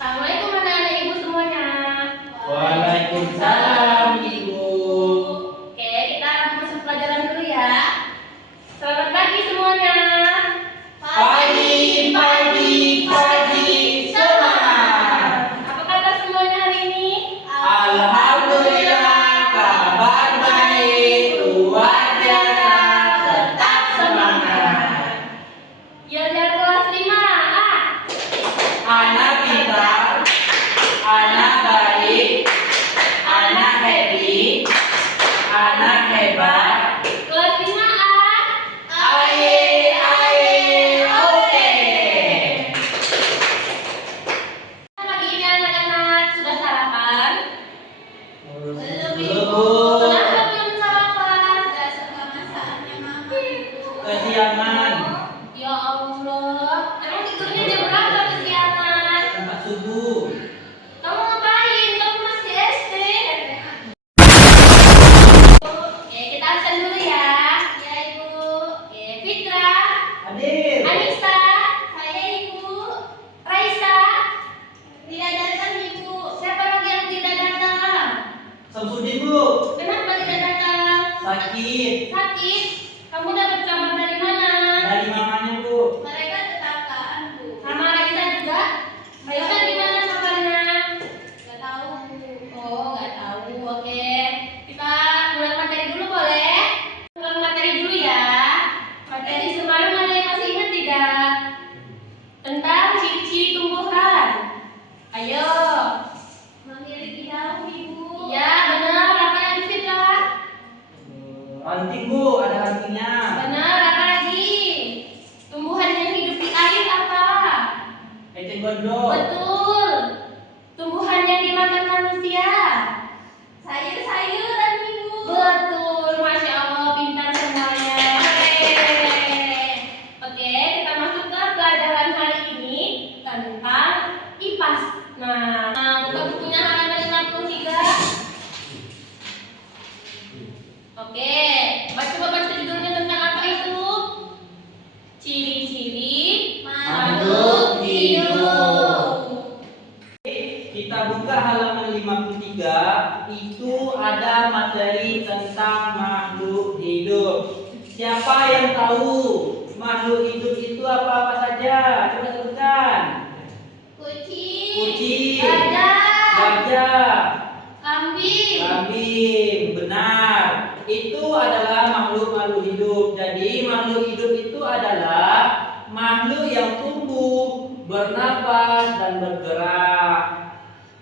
Assalamualaikum anak-anak ibu semuanya. Waalaikumsalam ibu. Oke, kita masuk pelajaran dulu ya. Selamat pagi semuanya. Pagi, pagi, pagi, semangat. Apa kabar semuanya hari ini? Alhamdulillah, kabar baik, luar biasa, tetap semangat. Belajar kelas 5A. Anak pintar, anak baik, anak happy, anak hebat. Kelas 5A. Aye, aye, oke. Pagi ini anak-anak sudah sarapan? Belum, Kenapa belum sarapan? kesiangan, Ya Allah, emang tidurnya jam berapa kesiangan? tempat subuh. Kamu ngapain? Kamu masih SD. Oke, kita absen dulu ya. Ya, Ibu. Oke, Fitra, Hadir. Anissa, saya Ibu, Raisa. Tidak datang, Ibu. Siapa lagi yang tidak datang? Samsudin bu, Kenapa tidak datang? sakit. Sakit. Kamu dapat kabar dari mana? Dari mamanya bu. Mereka kecelakaan, Bu. Sama Raisa juga? Raisa gimana kabarnya? Gak tahu, Bu. Oh, gak tahu. Oke. Kita ulang materi dulu boleh? Ulang materi dulu ya. Materi semalam ada yang masih ingat tidak? Tentang ciri-ciri tumbuhan. Ayo. Memiliki daun, Ibu. Iya, benar. Apa lagi, Fitra? Ranting bu, ada rantingnya. Benar, apa lagi? Tumbuhan yang hidup di air apa? Eceng gondok. Betul. Tumbuhan yang dimakan manusia. Sayur-sayuran, Ibu. Betul, Masya Allah, pintar semuanya. Hehehe. Oke, kita masuk ke pelajaran hari ini tentang IPAS. Nah, buka bukunya halaman 53. Oke, coba baca judulnya tentang apa itu? Ciri-ciri makhluk hidup. Kita buka halaman 53. Itu ada materi tentang makhluk hidup. Siapa yang tahu makhluk hidup itu apa-apa saja? Coba sebutkan. Kucing, gajah, kambing. Benar. Itu adalah makhluk-makhluk hidup. Jadi makhluk hidup itu adalah makhluk yang tumbuh, bernapas dan bergerak.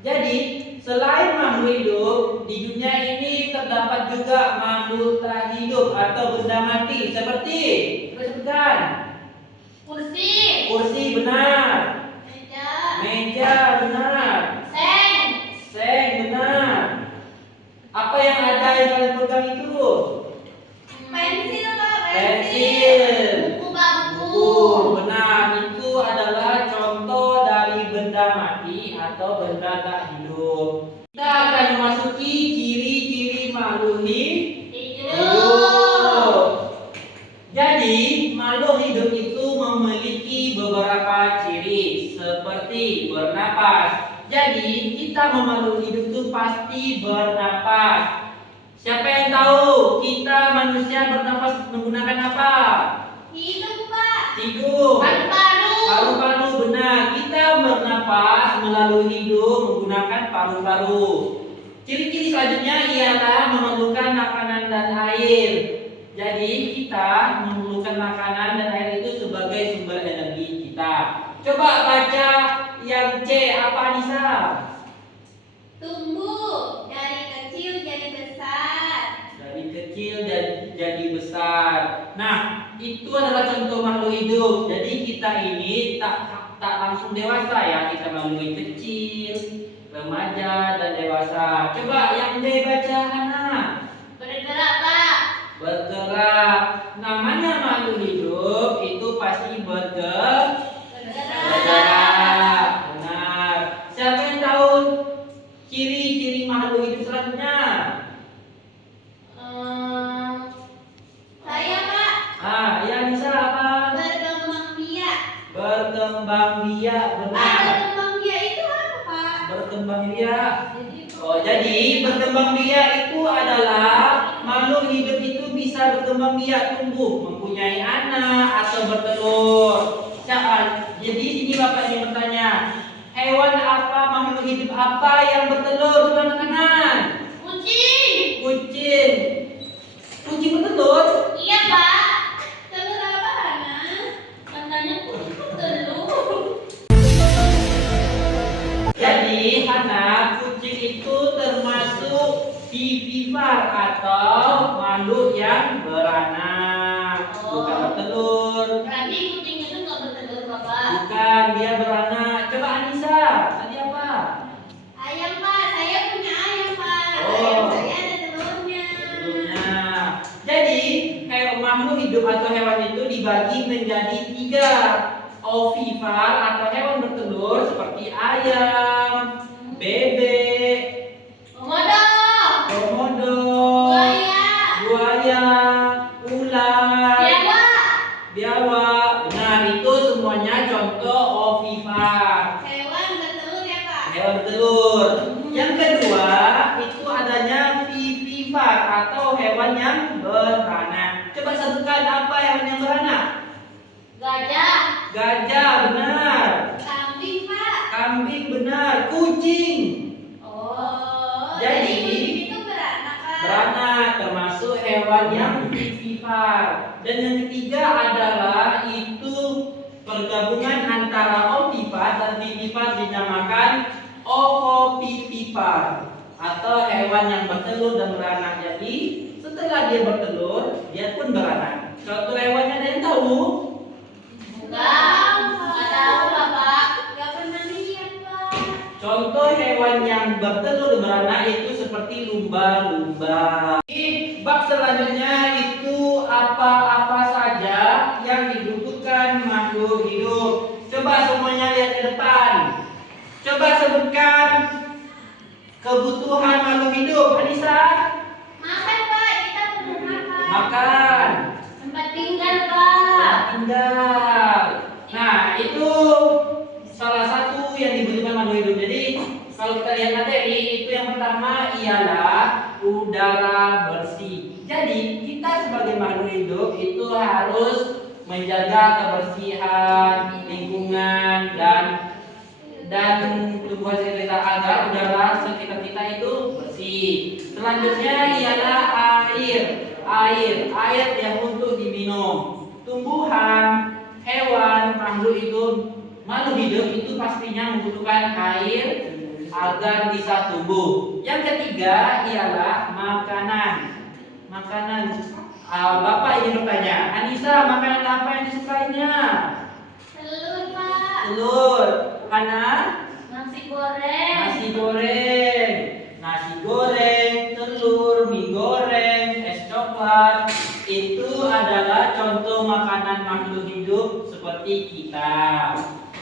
Jadi selain makhluk hidup, di dunia ini terdapat juga makhluk tak hidup atau benda mati seperti sebutkan. Kursi benar. Meja benar. Seng benar. Apa yang ada yang kalian pegang itu? Pensil. Buku benar. Itu adalah contoh dari benda mati atau benda tak hidup. Kita akan memasuki ciri-ciri makhluk hidup. Jadi makhluk hidup itu memiliki beberapa ciri seperti bernapas. Jadi kita makhluk hidup itu pasti bernapas. Siapa yang tahu kita manusia bernapas menggunakan apa? Hidung. Paru-paru benar. Kita bernapas melalui hidung menggunakan paru-paru. Ciri-ciri selanjutnya ialah memerlukan makanan dan air. Jadi kita memerlukan makanan dan air itu sebagai sumber energi kita. Coba baca yang C, apa Anissa? Tumbuh. Nah, itu adalah contoh makhluk hidup. Jadi kita ini tak langsung dewasa ya, kita makhluk kecil, remaja dan dewasa. Coba yang D baca Hana. Bergerak, Pak. Bergerak. Namanya makhluk hidup itu pasti bergerak. Benar. Siapa yang tahu ciri-ciri makhluk hidup selanjutnya? Saya, Pak. Ya bisa apa? Berkembang biak. Berkembang biak, benar. Berkembang biak itu apa, Pak? Berkembang biak. Jadi berkembang biak itu adalah makhluk hidup itu bisa berkembang biak, tumbuh, mempunyai anak atau bertelur. Jadi sini Bapak ingin bertanya, hewan apa, makhluk hidup apa yang bertelur, teman-teman? Kucing. Kucing. Kucing bertelur? Iya, Pak. Telur apa, Hana? Katanya kucing bertelur. Jadi Hana, kucing itu termasuk vivipar atau makhluk yang beranak, bukan bertelur. Berarti kucing itu nggak bertelur, Bapak. Bukan, dia beranak. Coba Anissa, tadi apa? Ayam, Pak. Saya punya ayam, Pak. Oh. Ayam saya ada telurnya. Nah, jadi makhluk hidup atau hewan itu dibagi menjadi 3. Ovipar atau hewan bertelur seperti ayam, bebek, komodo, buaya, ular, biawak. Benar, itu semuanya contoh ovipar. Hewan bertelur ya, Pak. Hewan bertelur. Yang kedua itu adanya vivipar atau hewan yang beranak. Coba sebutkan apa hewan yang beranak? Gajah. Gajah, benar. Kambing, Pak. Kambing, benar. Kucing. Jadi itu beranak, Pak. beranak termasuk hewan yang vivipar. Dan yang ketiga adalah itu pergabungan antara ovipar dan vivipar dinamakan ovovivipar atau hewan yang bertelur dan beranak. Jadi setelah dia bertelur, dia pun beranak. Contoh hewannya ada yang tahu? Nggak tahu, Bapak. Nggak pernah lihat, Pak. Contoh hewan yang bertelur dan beranak itu seperti lumba-lumba. Di bab selanjutnya itu apa-apa saja yang dibutuhkan makhluk hidup. Coba semuanya lihat ke depan. Coba sebutkan kebutuhan makhluk hidup. Anissa? Makan, Pak. Kita perlu makan. Makan. Tempat tinggal, Pak. Tinggal. Nah, itu salah satu yang dibutuhkan makhluk hidup. Jadi kalau kita lihat materi, itu yang pertama ialah udara bersih. Jadi kita sebagai makhluk hidup itu harus menjaga kebersihan lingkungan dan tumbuhan sekitar agar udara sekitar kita itu bersih. Selanjutnya ialah air yang untuk diminum. Tumbuhan, hewan, makhluk hidup itu pastinya membutuhkan air agar bisa tumbuh. Yang ketiga ialah makanan. Bapak ingin bertanya, Anissa, makanan apa yang disukainya? Telur, Pak. Telur. Hana? Nasi goreng. Nasi goreng, telur, mie goreng, es coklat. Itu adalah contoh makanan makhluk hidup seperti kita.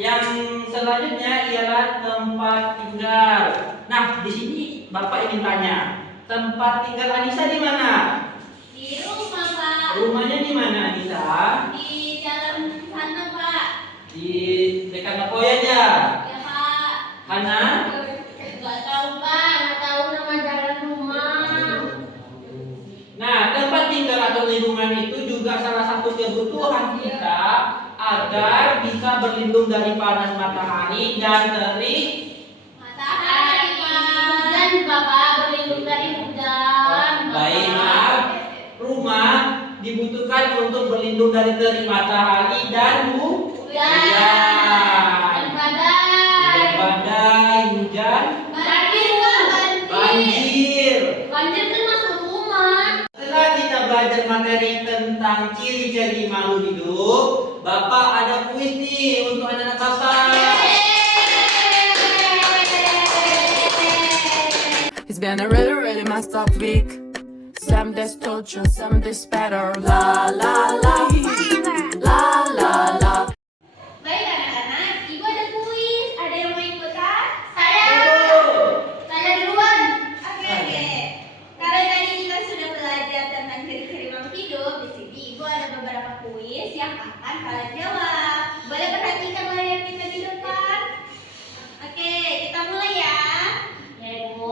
Yang selanjutnya ialah tempat tinggal. Nah, di sini Bapak ingin tanya, tempat tinggal Anissa di mana? Di rumah, Pak. Rumahnya di mana Anissa? Di jalan sana, Pak. Di dekat Napoya aja. Ya, Pak. Hana? Nggak tahu, Pak. Nggak tahu nama jalan rumah. Nah, tempat tinggal atau lingkungan itu juga salah satu kebutuhan kita agar bisa berlindung dari panas matahari dan terik Matahari, Pak. Hujan, Bapak. Berlindung dari hujan. baik. Maaf, rumah dibutuhkan untuk berlindung dari terik matahari dan Hujan. hujan. Badai. Hujan, Banjir, Pak. banjir. Banjir kan masuk rumah. Setelah kita belajar materi tentang tentang ciri-ciri makhluk hidup, Bapak ada kuis nih untuk anak-anak Bapak. It's been a really, really messed up week. Some days torture, some days better. La la la, la la la. Baik anak-anak, Ibu ada kuis. Ada yang mau ikutan? Saya duluan. Oke. Karena tadi kita sudah belajar tentang ciri-ciri makhluk hidup, di sini Ibu ada beberapa kuis yang akan kalian jawab. Boleh perhatikan layar kita di depan. Oke, kita mulai ya. Ya Ibu.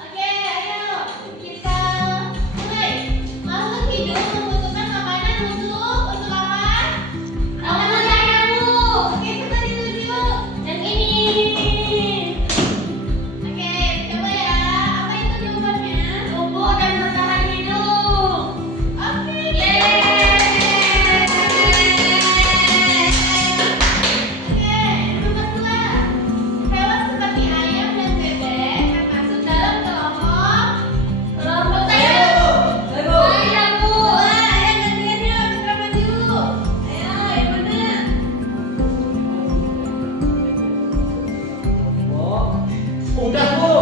Oke, ayo kita mulai. Makhluk hidup membutuhkan makanan untuk apa? Makanan saya Bu. Oke, coba dituju. Yang ini. Oke, coba ya. Apa itu jawabannya? Tumbuh dan bertahan hidup. Oke. Oke, nomor 2. Hewan seperti ayam dan bebek termasuk dalam kelompok saya. Saya Bu. Ayo gantian yuk, kita maju. Ayo, yang mana? Udah Bu.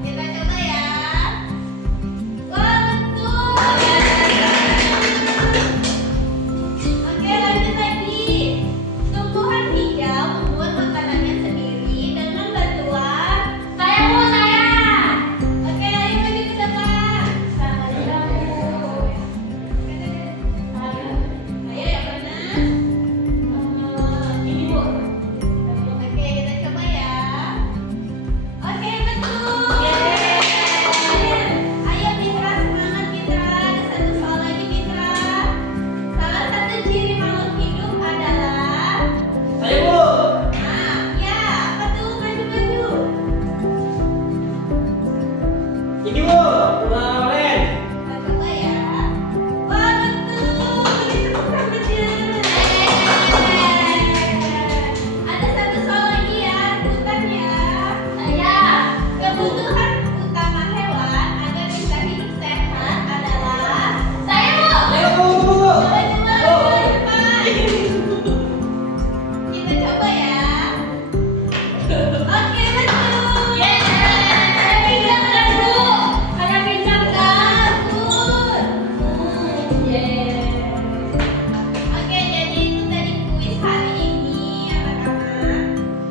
Kita coba ya. Wah, betul. Oke, lanjut lagi. Tumbuhan hijau membuat makanannya sendiri dengan bantuan saya Bu, saya. Oke, ayo maju ke depan. Saya Bu. Ayo yang mana? Ini Bu. Oke, kita coba ya. Oke, betul. Ayo Mitra, semangat Mitra. Ada satu soal lagi Mitra. Salah satu ciri makhluk hidup adalah Saya Bu. ya, apa tuh? Maju-maju. Ini Bu, kemarin. Kita coba ya. Wah, betul. Ini tepuk tangannya. Ada satu soal lagi ya, ikutan ya. Saya. Kebutuhan utama hewan agar bisa hidup sehat adalah saya Bu. Ayo Bu. Coba depan. Kita coba ya. Oke, betul. Saya pinjam kan Bu. Saya pinjam kan. Bagus. Oke, jadi itu tadi kuis hari ini anak-anak.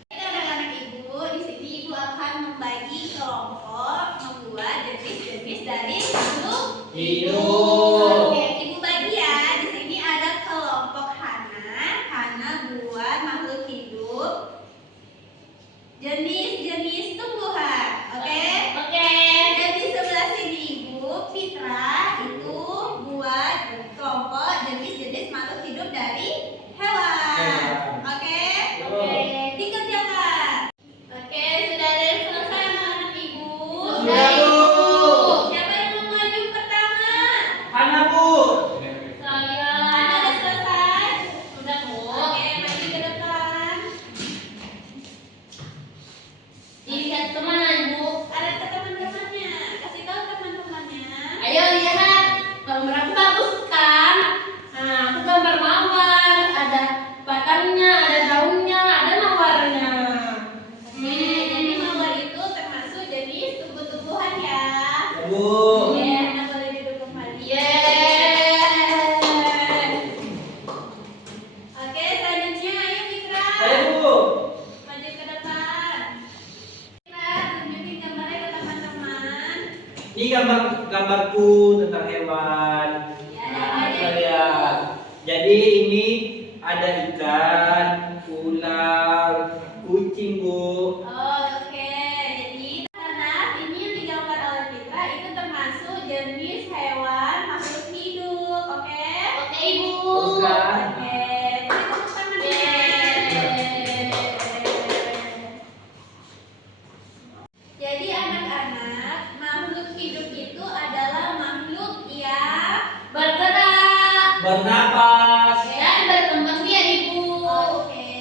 Anak-anak Ibu, di sini Ibu akan membagi kelompok membuat jenis-jenis dari makhluk Hidup. Oke, Ibu bagi ya. Di sini ada kelompok Hana. Hana buat makhluk hidup jenis-jenis tumbuhan. Oke? Dan di sebelah sini Ibu, Fitra itu buat kelompok jenis-jenis makhluk hidup dari hewan. Oke? Dikerjakan. Oke, sudah ada yang selesai anak-anak Ibu? Sudah, Bu. Siapa yang mau maju pertama? Hana Bu. Saya. Anda udah selesai? Sudah Bu. Oke, maju ke depan. Dilihat kemana Ibu? Ada ke teman-temannya. Kasih tahu teman-temannya. Ayo lihat. Gambar aku bagus kan? Nah, aku gambar mawar. Ada batangnya, ada daunnya, ada mawarnya. Jadi mawar itu termasuk jenis tumbuh-tumbuhan ya. Bu. Anda boleh duduk kembali. Oke, selanjutnya ayo Mitra. Ayo Bu. Maju ke depan. Mitra, tunjukin gambarnya ke teman-teman. Ini gambarku tentang hewan. Ya, Nah, ada kita lihat. Jadi ini ada ikan, ular, kucing Bu. Oh, oke. Jadi anak ini yang digambar oleh Mitra itu termasuk jenis hewan makhluk hidup. Oke? Oke, Ibu. Bagus kan? Oke. Beri tepuk tangan ya. Jadi anak-anak, makhluk hidup itu adalah makhluk yang bergerak Bernapas. dan berkembang biak Ibu. Oke.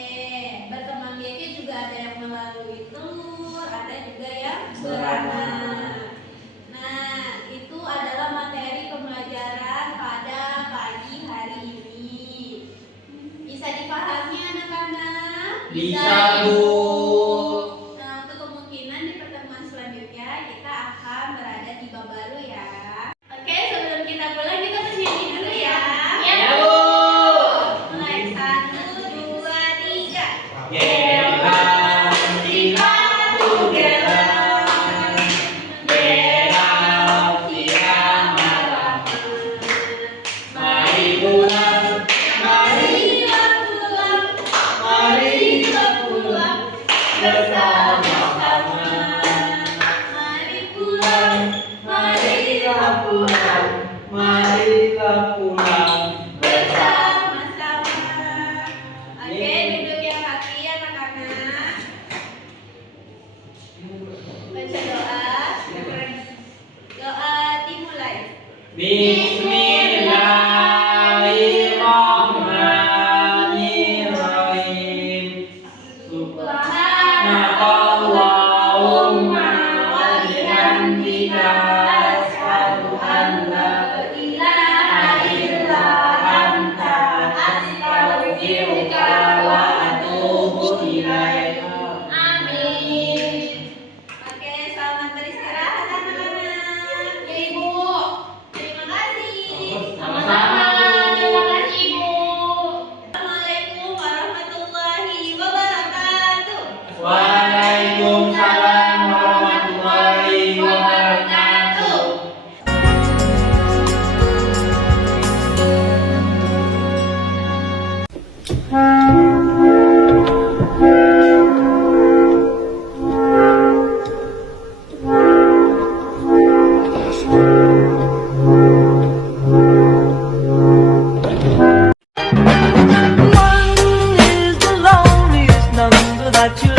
Bisa, Bu. Nah, untuk kemungkinan di pertemuan selanjutnya kita akan berada di bab baru ya. Oke, sebelum kita pulang kita bernyanyi dulu ya. Ya, Ya, Bu. Bu. Mulai 1, 2, 3. Gelang kita together, gelang siang malam. Mari pulang, Marilah pulang, marilah pulang bersama-sama. mari pulang, Marilah pulang, marilah pulang bersama-sama. Oke, duduk yang rapi anak-anak. Baca doa. Doa dimulai. Bismillahirrahmanirrahim. Subhanakallahumma wa bihamdika asyhadu an la ilaha illa anta astaghfiruka wa atubu ilaik. Amin. Oke, selamat beristirahat anak-anak. Ya, Ibu. Terima kasih. Sama-sama. Terima kasih, Ibu. Assalamualaikum warahmatullahi wabarakatuh. Waalaikumsalam warahmatullahi wabarakatuh. One is the loneliest number that you'll